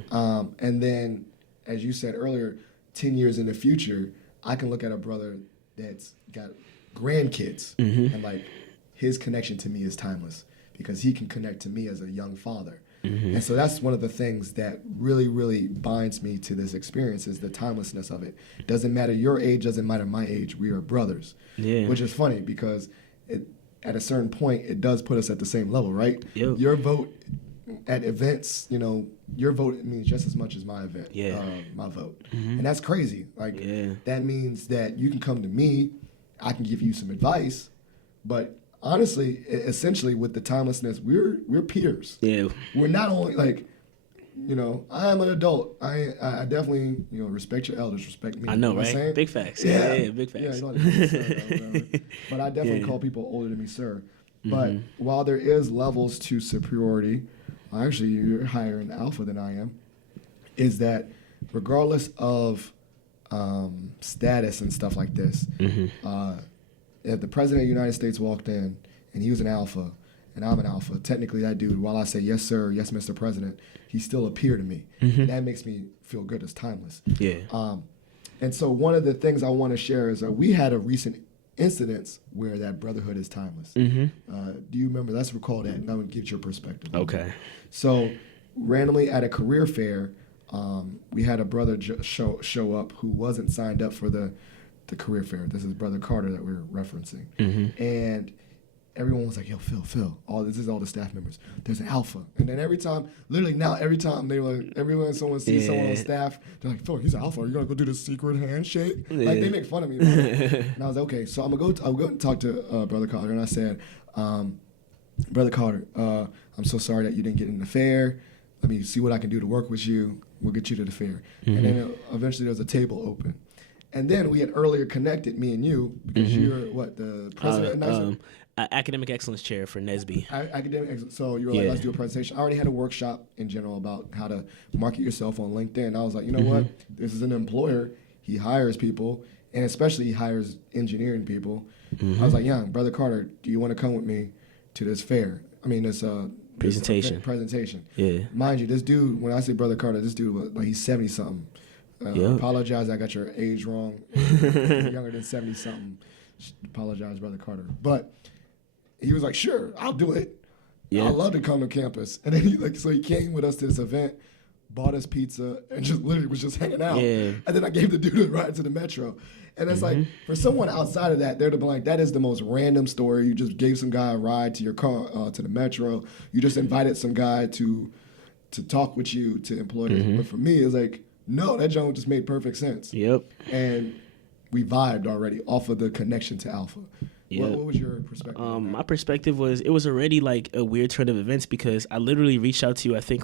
And then, as you said earlier, 10 years in the future, I can look at a brother that's got grandkids and like his connection to me is timeless because he can connect to me as a young father. And so that's one of the things that really, really binds me to this experience is the timelessness of it. Doesn't matter your age, doesn't matter my age. We are brothers. Yeah. Which is funny because at a certain point, it does put us at the same level, right? Yep. Your vote at events, your vote means just as much as my my vote. And that's crazy. Like, that means that you can come to me, I can give you some advice, but honestly, essentially, with the timelessness, we're peers. Yeah. We're not only like, I am an adult. I definitely, respect your elders, respect me. I know, right? Big facts. Yeah, big facts. Yeah, but I definitely call people older than me, sir. But while there is levels to superiority, actually, you're higher in alpha than I am, is that regardless of status and stuff like this, if the president of the United States walked in and he was an alpha and I'm an alpha, technically that dude, while I say, yes, sir, yes, Mr. President, he's still a peer to me. And that makes me feel good. It's timeless. Yeah. And so one of the things I want to share is we had a recent incidents where that brotherhood is timeless. Do you remember? Let's recall that and I would get your perspective. Okay. So randomly at a career fair, we had a brother show up who wasn't signed up for the career fair. This is Brother Carter that we're referencing. And everyone was like, yo, Phil, this is all the staff members. There's an alpha. And then every time someone sees someone on staff, they're like, Phil, he's an alpha. Are you going to go do the secret handshake? Yeah. Like, they make fun of me. And I was like, okay, so I'll go and talk to Brother Carter. And I said, Brother Carter, I'm so sorry that you didn't get in the fair. Let me see what I can do to work with you. We'll get you to the fair. And then eventually there was a table open. And then we had earlier connected, me and you, because you're, the president? Academic Excellence Chair for NSBE. Academic Excellence. So you were like, let's do a presentation. I already had a workshop in general about how to market yourself on LinkedIn. I was like, you know what? This is an employer. He hires people, and especially he hires engineering people. I was like, Brother Carter, do you want to come with me to this fair? I mean, this presentation. Yeah. Mind you, this dude, when I say Brother Carter, this dude, he's 70-something. Apologize, I got your age wrong. Younger than 70-something. Apologize, Brother Carter. But he was like, sure, I'll do it. Yeah. I'd love to come to campus. And then he came with us to this event, bought us pizza, and just literally was just hanging out. Yeah. And then I gave the dude a ride to the metro. And it's like, for someone outside of that, they're like, that is the most random story. You just gave some guy a ride to your car, to the metro. You just invited some guy to talk with you, to employ him. But for me, it's like, no, that joke just made perfect sense. Yep. And we vibed already off of the connection to Alpha. Yep. What was your perspective? My perspective was it was already like a weird turn of events because I literally reached out to you, I think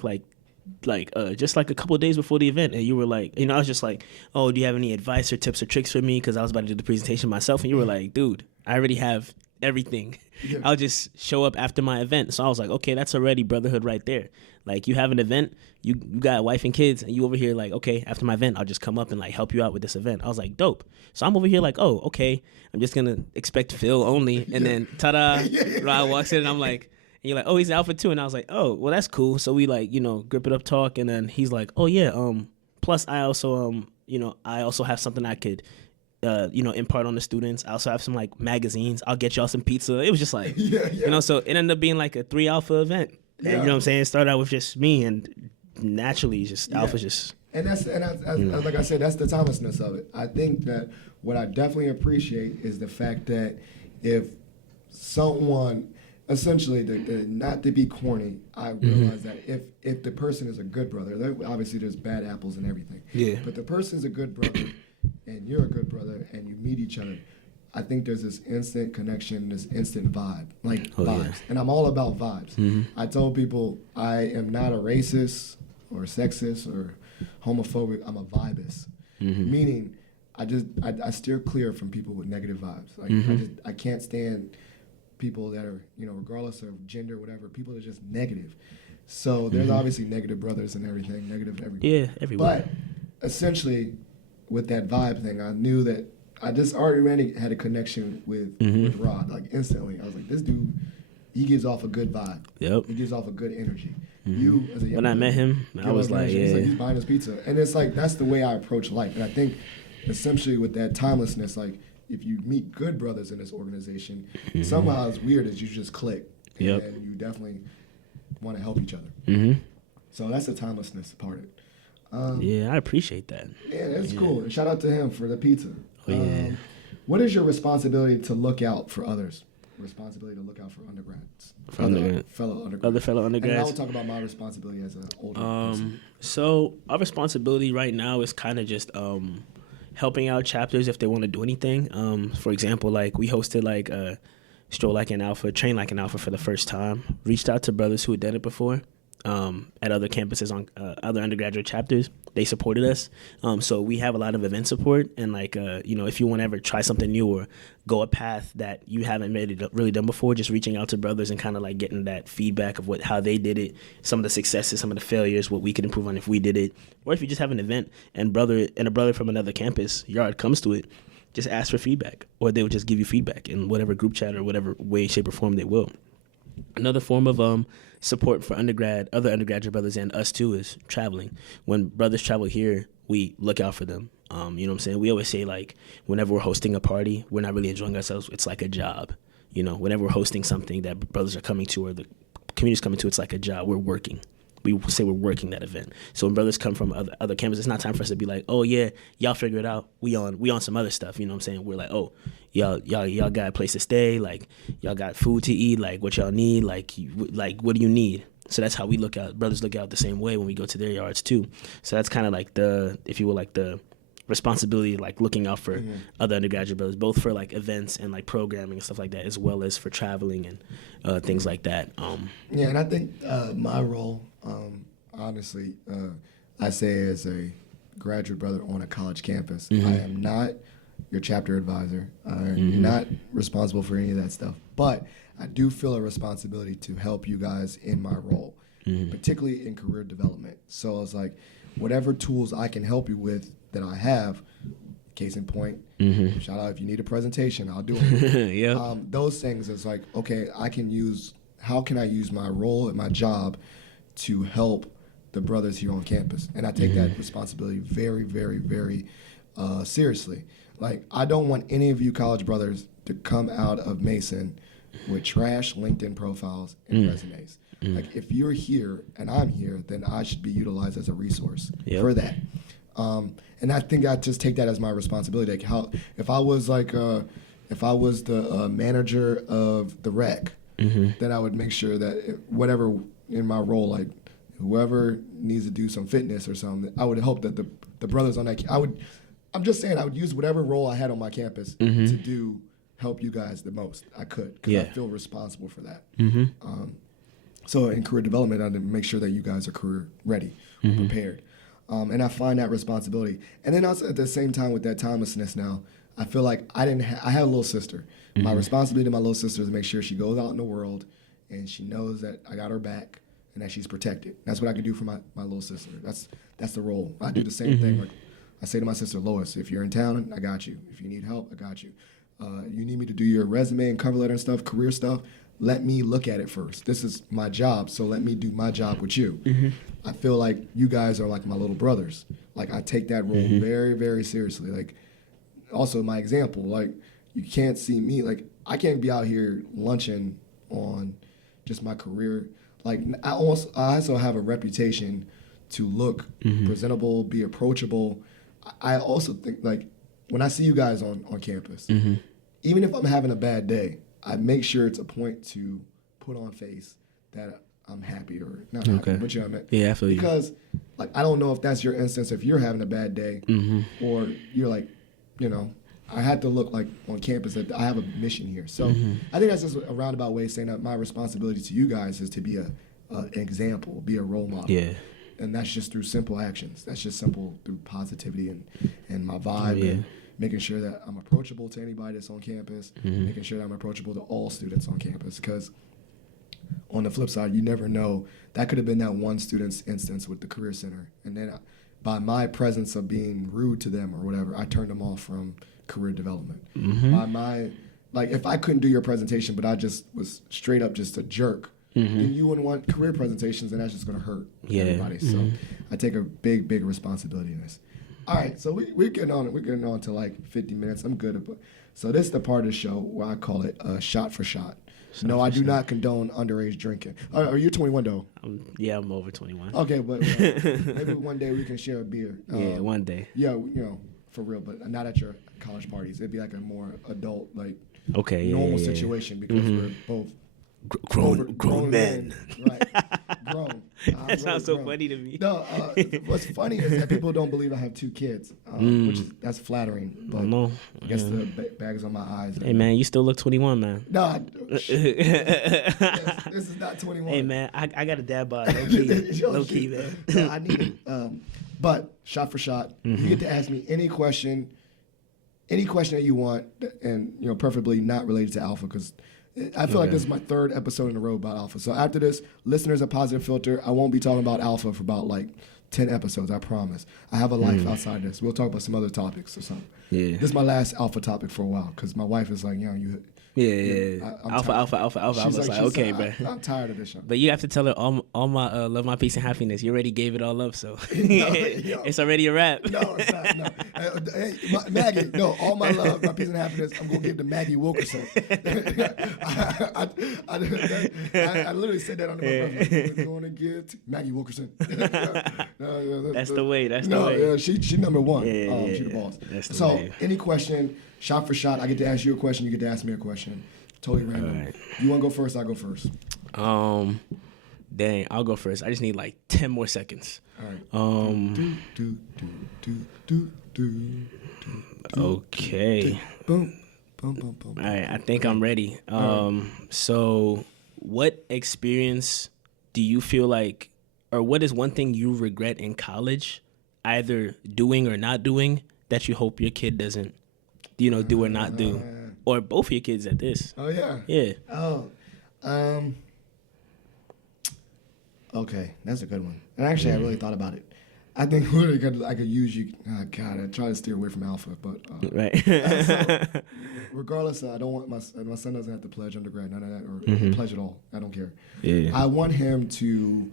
just like a couple of days before the event, and you were like, I was just like, oh, do you have any advice or tips or tricks for me? Because I was about to do the presentation myself, and you were like, dude, I already have everything. Yeah. I'll just show up after my event. So I was like, okay, that's already brotherhood right there. Like, you have an event, you got a wife and kids, and you over here like, okay, after my event, I'll just come up and like help you out with this event. I was like, dope. So I'm over here like, oh, okay, I'm just gonna expect Phil only, and then ta-da, Rod walks in, and I'm like, and you're like, oh, he's Alpha too, and I was like, oh, well, that's cool. So we like, grip it up, talk, and then he's like, oh yeah, plus I also I also have something I could impart on the students. I also have some like magazines. I'll get y'all some pizza. It was just like, so it ended up being like a 3 Alpha event. And, you know what I'm saying? It started out with just me, and naturally just Alpha just. And that's like I said, that's the timelessness of it. I think that what I definitely appreciate is the fact that if someone, essentially, not to be corny, I realize that if the person is a good brother, obviously there's bad apples and everything. Yeah. But the person's a good brother, and you're a good brother, and you meet each other, I think there's this instant connection, this instant vibe, vibes. Yeah. And I'm all about vibes. Mm-hmm. I told people I am not a racist or sexist or homophobic. I'm a vibist, meaning I steer clear from people with negative vibes. Like I can't stand people that are, regardless of gender, whatever, people that are just negative. So there's obviously negative brothers and everything, negative everywhere. Yeah, everywhere. But essentially, with that vibe thing, I knew that I just already had a connection with Rod, like instantly. I was like, this dude, he gives off a good vibe. Yep. He gives off a good energy. You, as a young when I met him, I was like, he's buying his pizza. And it's like, that's the way I approach life. And I think essentially with that timelessness, like if you meet good brothers in this organization, somehow it's weird as you just click. Yep. And you definitely want to help each other. So that's the timelessness part of it. Yeah, I appreciate that. Yeah, that's cool. And shout out to him for the pizza. Oh, yeah. What is your responsibility to look out for others? Responsibility to look out for undergrads. Fellow undergrads. Other fellow undergrads. And I will talk about my responsibility as an older person. So our responsibility right now is kind of just helping out chapters if they want to do anything. For example, like we hosted like a Stroll Like an Alpha, Train Like an Alpha for the first time. Reached out to brothers who had done it before at other campuses on other undergraduate chapters. They supported us. So we have a lot of event support. And like, if you want to ever try something new or go a path that you haven't really done before, just reaching out to brothers and kind of like getting that feedback of how they did it, some of the successes, some of the failures, what we could improve on if we did it. Or if you just have an event and a brother from another campus yard comes to it, just ask for feedback, or they will just give you feedback in whatever group chat or whatever way, shape, or form they will. Another form of support for other undergraduate brothers and us too is traveling. When brothers travel here, we look out for them. You know what I'm saying? We always say like whenever we're hosting a party, we're not really enjoying ourselves. It's like a job. Whenever we're hosting something that brothers are coming to or the community's coming to, it's like a job. We're working. We say we're working that event. So when brothers come from other campuses, it's not time for us to be like, oh yeah, y'all figure it out. We on some other stuff. You know what I'm saying? We're like, oh, y'all got a place to stay. Like y'all got food to eat. Like what y'all need. Like what do you need? So that's how we look out. Brothers look out the same way when we go to their yards too. So that's kind of like the responsibility, like looking out for other undergraduate brothers, both for like events and like programming and stuff like that, as well as for traveling and things like that. Yeah, and I think my role, honestly, I say as a graduate brother on a college campus, I am not your chapter advisor. I'm not responsible for any of that stuff, but I do feel a responsibility to help you guys in my role, particularly in career development. So it's like whatever tools I can help you with that I have, case in point, shout out if you need a presentation, I'll do it. Yeah. Those things is like, okay, how can I use my role and my job to help the brothers here on campus? And I take that responsibility very, very, very seriously. Like, I don't want any of you college brothers to come out of Mason with trash LinkedIn profiles and resumes. Like, if you're here and I'm here, then I should be utilized as a resource for that. And I think I just take that as my responsibility. Like if I was the manager of the rec, then I would make sure that whatever in my role, like whoever needs to do some fitness or something, I would help that the brothers on that. I would use whatever role I had on my campus to help you guys the most I could, because I feel responsible for that. So in career development, I had to make sure that you guys are career ready, prepared. And I find that responsibility. And then also at the same time with that timelessness now, I feel like I had a little sister. My responsibility to my little sister is to make sure she goes out in the world and she knows that I got her back and that she's protected. That's what I can do for my little sister. That's the role. I do the same thing. Like I say to my sister, Lois, if you're in town, I got you. If you need help, I got you. You need me to do your resume and cover letter and stuff, career stuff, let me look at it first. This is my job, so let me do my job with you. I feel like you guys are like my little brothers. Like, I take that role very, very seriously. Like, also my example, like, you can't see me. Like, I can't be out here lunching on just my career. Like, I also have a reputation to look presentable, be approachable. I also think, like, when I see you guys on campus, even if I'm having a bad day, I make sure it's a point to put on face that I'm happy or not happy, but you know what I mean? Yeah, I feel you. Because, like, I don't know if that's your instance, if you're having a bad day, or you're like, I had to look like on campus that I have a mission here. So I think that's just a roundabout way of saying that my responsibility to you guys is to be an example, be a role model. Yeah. And that's just through simple actions. That's just simple through positivity and my vibe and making sure that I'm approachable to anybody that's on campus, making sure that I'm approachable to all students on campus. Because on the flip side, you never know. That could have been that one student's instance with the Career Center. And then by my presence of being rude to them or whatever, I turned them off from career development. Like, if I couldn't do your presentation, but I just was straight up just a jerk, then you wouldn't want career presentations, and that's just going to hurt everybody. So I take a big, big responsibility in this. All right, so we're getting on. We're getting on to like 50 minutes. I'm good. So this is the part of the show where I call it shot for shot. No, I do not condone underage drinking. Are you 21 though? Yeah, I'm over 21. Okay, but maybe one day we can share a beer. Yeah, one day. Yeah, for real, but not at your college parties. It'd be like a more adult, like normal situation because we're both grown men. Right, grown. That sounds so funny to me. No, what's funny is that people don't believe I have 2 kids, that's flattering. But no, I guess the bag's on my eyes. Hey man, you still look 21, man. No, this is not 21. Hey man, I got a dad bod, low key, man. No, I need it. But shot for shot, you get to ask me any question that you want, and preferably not related to Alpha, because I feel like this is my 3rd episode in a row about Alpha. So after this, listeners of Positive Filter, I won't be talking about Alpha for about like 10 episodes, I promise. I have a life outside this. We'll talk about some other topics or something. Yeah. This is my last Alpha topic for a while because my wife is like, you. Yeah. Alpha. I was like, okay, bro. I'm tired of this show. But you have to tell her all my love, my peace, and happiness. You already gave it all up, so it's already a wrap. No, it's not. No. Hey, Maggie, no, all my love, my peace, and happiness, I'm going to give to Maggie Wilkerson. I literally said that on the microphone. I'm going to give to Maggie Wilkerson. That's the way. That's the way. Yeah, she number 1. Yeah, she the boss. That's the so way. Any question, shot for shot, I get to ask you a question, you get to ask me a question. Totally random. Right. You want to go first? I'll go first. Dang, I'll go first. I just need like 10 more seconds. All right. Okay. Boom. Boom, boom, boom. All right, I think I'm ready. So what experience do you feel like, or what is one thing you regret in college, either doing or not doing, that you hope your kid doesn't, do or not do? Or both of your kids at this. Oh, yeah? Yeah. Oh, okay, that's a good one. And actually, I really thought about it. I think literally I could use you. Oh, God, I try to steer away from Alpha, but right. So, regardless, I don't want my son doesn't have to pledge undergrad, none of that, or pledge at all. I don't care. Yeah. I want him to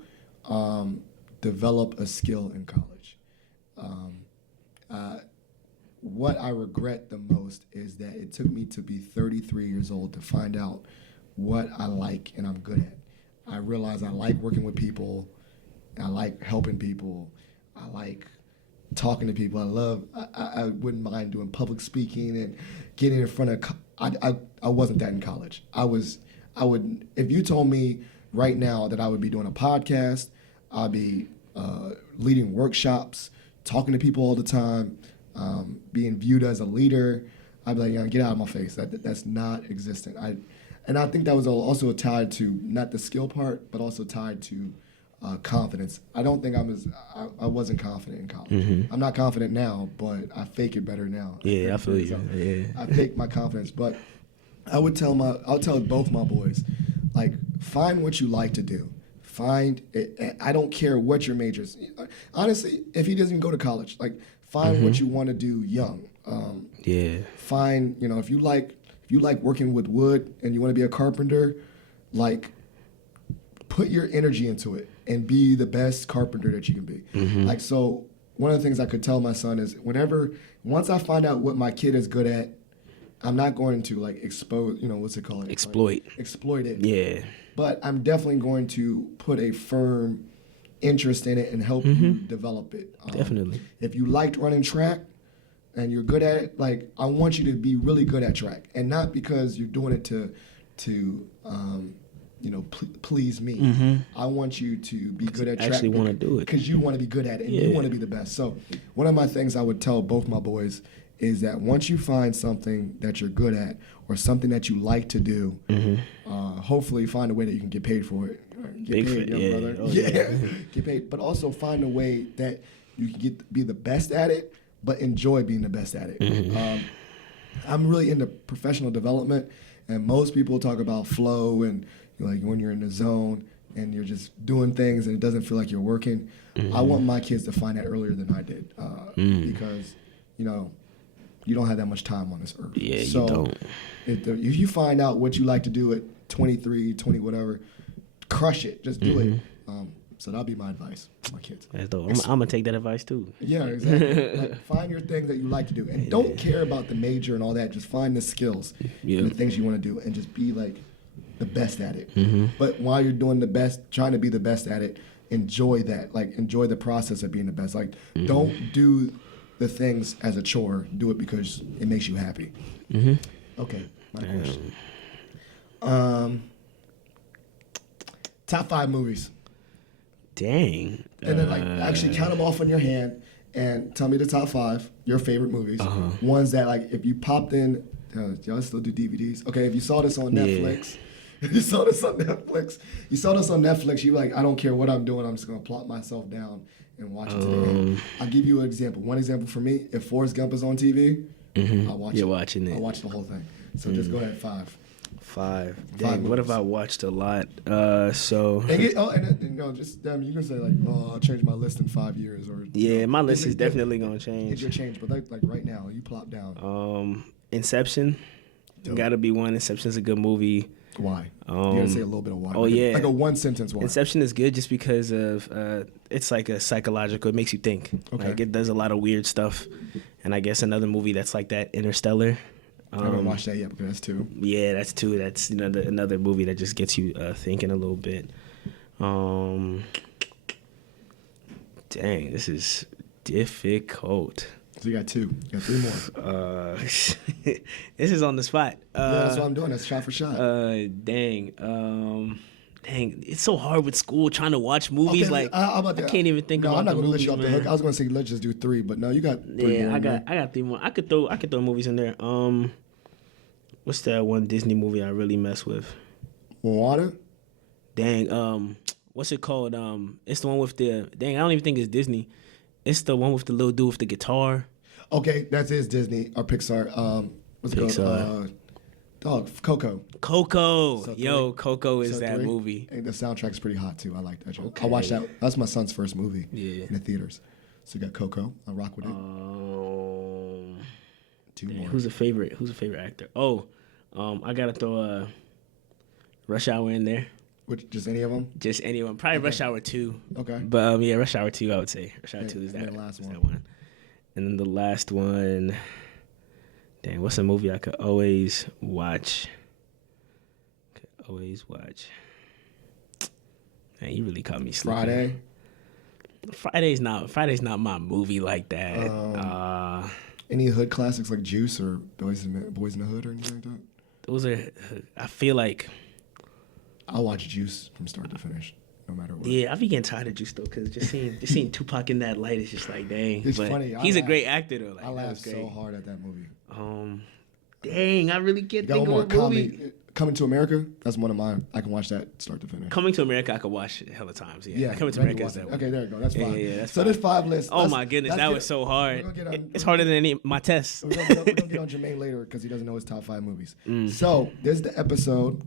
develop a skill in college. What I regret the most is that it took me to be 33 years old to find out what I like and I'm good at. I realized I like working with people. I like helping people. I like talking to people. I wouldn't mind doing public speaking and getting in front of. I wasn't that in college. I would. If you told me right now that I would be doing a podcast, I'd be leading workshops, talking to people all the time, being viewed as a leader, I'd be like, get out of my face. That's not existent. And I think that was also tied to not the skill part, but also tied to confidence. I don't think I wasn't confident in college. Mm-hmm. I'm not confident now, but I fake it better now. Yeah, I feel you. So yeah. I fake my confidence, but I'll tell both my boys, like, find what you like to do. Find it. I don't care what your major is. Honestly, if he doesn't go to college, like, find what you want to do young. Find, if you like working with wood and you want to be a carpenter, like, put your energy into it and be the best carpenter that you can be. Mm-hmm. Like, so one of the things I could tell my son is once I find out what my kid is good at, I'm not going to like expose, what's it called? Exploit it. Yeah. But I'm definitely going to put a firm interest in it and help you develop it. Definitely. If you liked running track and you're good at it, like, I want you to be really good at track, and not because you're doing it to please me. Mm-hmm. I want you to be good at track. Actually want to do it because you want to be good at it and you want to be the best. So one of my things I would tell both my boys is that once you find something that you're good at or something that you like to do, hopefully find a way that you can get paid for it. Get paid, brother. Oh, yeah. Get paid, but also find a way that you can be the best at it, but enjoy being the best at it. Mm-hmm. I'm really into professional development, and most people talk about flow and like when you're in the zone and you're just doing things and it doesn't feel like you're working. Mm-hmm. I want my kids to find that earlier than I did because, you don't have that much time on this earth. Yeah, so you don't. If you find out what you like to do at 23, 20, whatever, crush it. Just do it. So that'll be my advice to my kids. That's dope. I'm gonna take that advice too. Yeah, exactly. Like, find your thing that you like to do, and don't care about the major and all that. Just find the skills and the things you want to do, and just be like the best at it. But while you're doing the best, trying to be the best at it, enjoy that. Like, enjoy the process of being the best. Like, don't do the things as a chore. Do it because it makes you happy. Okay, my question. Top 5 movies. Dang. And then, like, actually count them off on your hand and tell me the top 5, your favorite movies. Ones that, like, if you popped in, y'all still do DVDs? Okay, if you saw this on Netflix, you saw this on Netflix, you like, I don't care what I'm doing, I'm just going to plop myself down and watch it today. I'll give you an example. One example for me, if Forrest Gump is on TV, I'll watch it. You're watching it. I'll watch the whole thing. So just go ahead, 5. 5. Dang, what have I watched a lot? You can say like, I'll change my list in 5 years, or my list is definitely gonna change. It's your change, but like right now, you plop down. Inception, gotta be one. Inception's a good movie. Why? You gotta say a little bit of why. Like a one sentence why. Inception is good just because of it's like a psychological. It makes you think. Okay. Like, it does a lot of weird stuff, and I guess another movie that's like that, Interstellar. I haven't watched that yet, because that's 2. Yeah, that's 2. That's another movie that just gets you thinking a little bit. Dang, this is difficult. So you got 2. You got 3 more. This is on the spot. That's what I'm doing. That's shot for shot. Dang, it's so hard with school trying to watch movies. Okay, like, I can't even think about. I'm not gonna movies, let you off the hook. I was gonna say let's just do 3, but no, you got 3 more. I got 3 more. I could throw movies in there. What's that one Disney movie I really mess with? Moana? Dang, what's it called? It's the one with the, I don't even think it's Disney. It's the one with the little dude with the guitar. Okay, that is Disney or Pixar. What's it called? Coco. Coco. So Coco is that 3. Movie. And the soundtrack's pretty hot too. I like that. Okay. I watched that. That's my son's first movie in the theaters. So you got Coco. I rock with it. 2 more. Who's a favorite actor? I gotta throw Rush Hour in there. Which, just any of them? Just any of them. Probably Rush Hour 2. Okay. But Rush Hour 2, I would say. Rush Hour 2 is that last one. That one. And then the last one. Dang, what's a movie I could always watch? Man, you really caught me sleeping. Friday's not my movie like that. Any hood classics like Juice or Boys in the Hood or anything like that? Those are, I feel like, I'll watch Juice from start to finish, no matter what. Yeah, I be getting tired of Juice though, because just seeing Tupac in that light is just like, dang. It's funny. He's a great actor though. Like, I laughed so hard at that movie. Dang, I really can't think of a movie. Coming to America, that's one of mine. I can watch that start to finish. Coming to America, I could watch it hella times. Yeah, Coming to America is that one. Okay, there you go. That's fine. Yeah, that's so fine. there's 5 lists. Oh my goodness, that was so hard. It's harder than any of my tests. We're gonna get on Jermaine later because he doesn't know his top 5 movies. So this is the episode.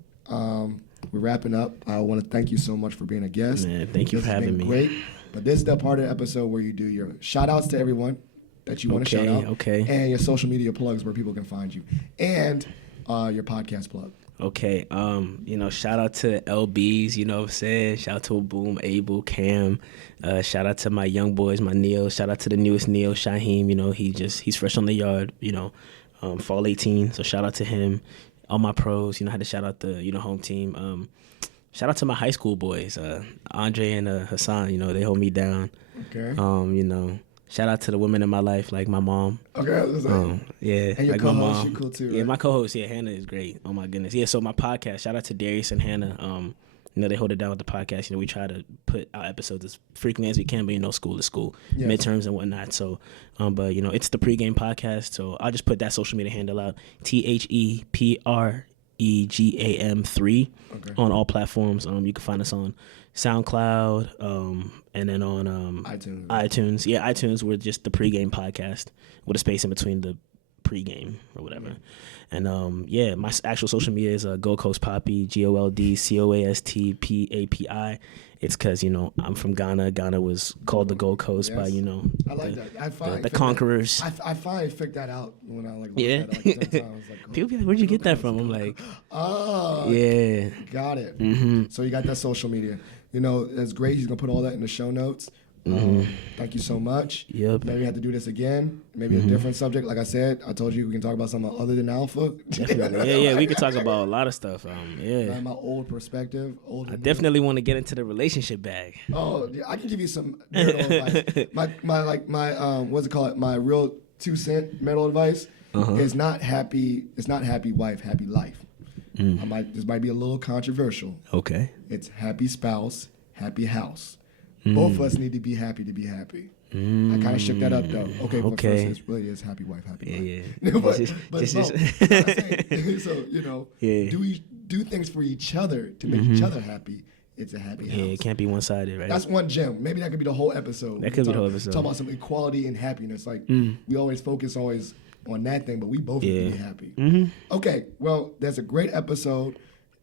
We're wrapping up. I want to thank you so much for being a guest. Man, thank you for having me. Great. But this is the part of the episode where you do your shout outs to everyone that you want to shout out. Okay. And your social media plugs where people can find you. And your podcast plug. Okay. Shout out to LBs, you know what I'm saying? Shout out to Boom, Abel, Cam. Shout out to my young boys, my Neil. Shout out to the newest Neil, Shaheem. You know, he's fresh on the yard, fall 18. So shout out to him. All my pros, I had to shout out the, home team. Shout out to my high school boys, Andre and Hassan, they hold me down. Okay. Shout out to the women in my life, like my mom. Okay. Yeah. And your like co-host, my mom. You're cool too, right? Yeah, my co-host, Hannah is great. Oh my goodness. Yeah, so my podcast, shout out to Darius and Hannah. They hold it down with the podcast. We try to put out episodes as frequently as we can, but school to school, midterms and whatnot. So, but it's the pregame podcast. So I'll just put that social media handle out: THEPREGAM3 on all platforms. You can find us on SoundCloud, and then on iTunes. Yeah, iTunes. We're just the pregame podcast with a space in between the pregame or whatever. And my actual social media is Gold Coast Poppy, GoldCoastPapi. it's because, I'm from Ghana. Ghana was called the Gold Coast by, I like that. The conquerors. I finally figured that out when I looked yeah. at it 10 times. I was like, people be like, where'd you get that from? I'm like, yeah. Got it. Mm-hmm. So you got that social media. That's great. He's going to put all that in the show notes. Thank you so much. Yep. Maybe we have to do this again. Maybe a different subject. Like I said, I told you we can talk about something other than alpha. Definitely. Yeah. We could talk about a lot of stuff. My old perspective. I definitely want to get into the relationship bag. Oh, yeah, I can give you some marital advice. My what's it called? My real 2-cent marital advice is not happy. It's not happy wife, happy life. This might be a little controversial. Okay. It's happy spouse, happy house. Both of us need to be happy to be happy. I kind of shook that up though. Okay. But first it really is happy wife, happy life. Yeah. but so do we do things for each other to make each other happy? It's a happy house. Yeah, it can't be one-sided, right? That's one gem. Maybe that could be the whole episode. That could be the whole episode. Talk about some equality and happiness. Like we always focus on that thing, but we both need to be happy. Okay. Well, that's a great episode.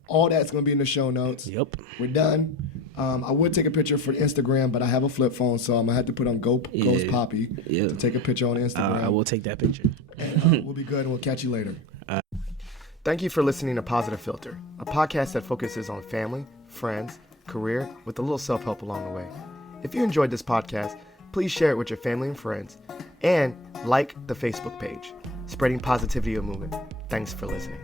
All that's going to be in the show notes. Yep. We're done. I would take a picture for Instagram, but I have a flip phone, so I'm going to have to put on Ghost Poppy to take a picture on Instagram. I will take that picture. And we'll be good, and we'll catch you later. Thank you for listening to Positive Filter, a podcast that focuses on family, friends, career, with a little self-help along the way. If you enjoyed this podcast, please share it with your family and friends, and like the Facebook page, Spreading Positivity of Movement. Thanks for listening.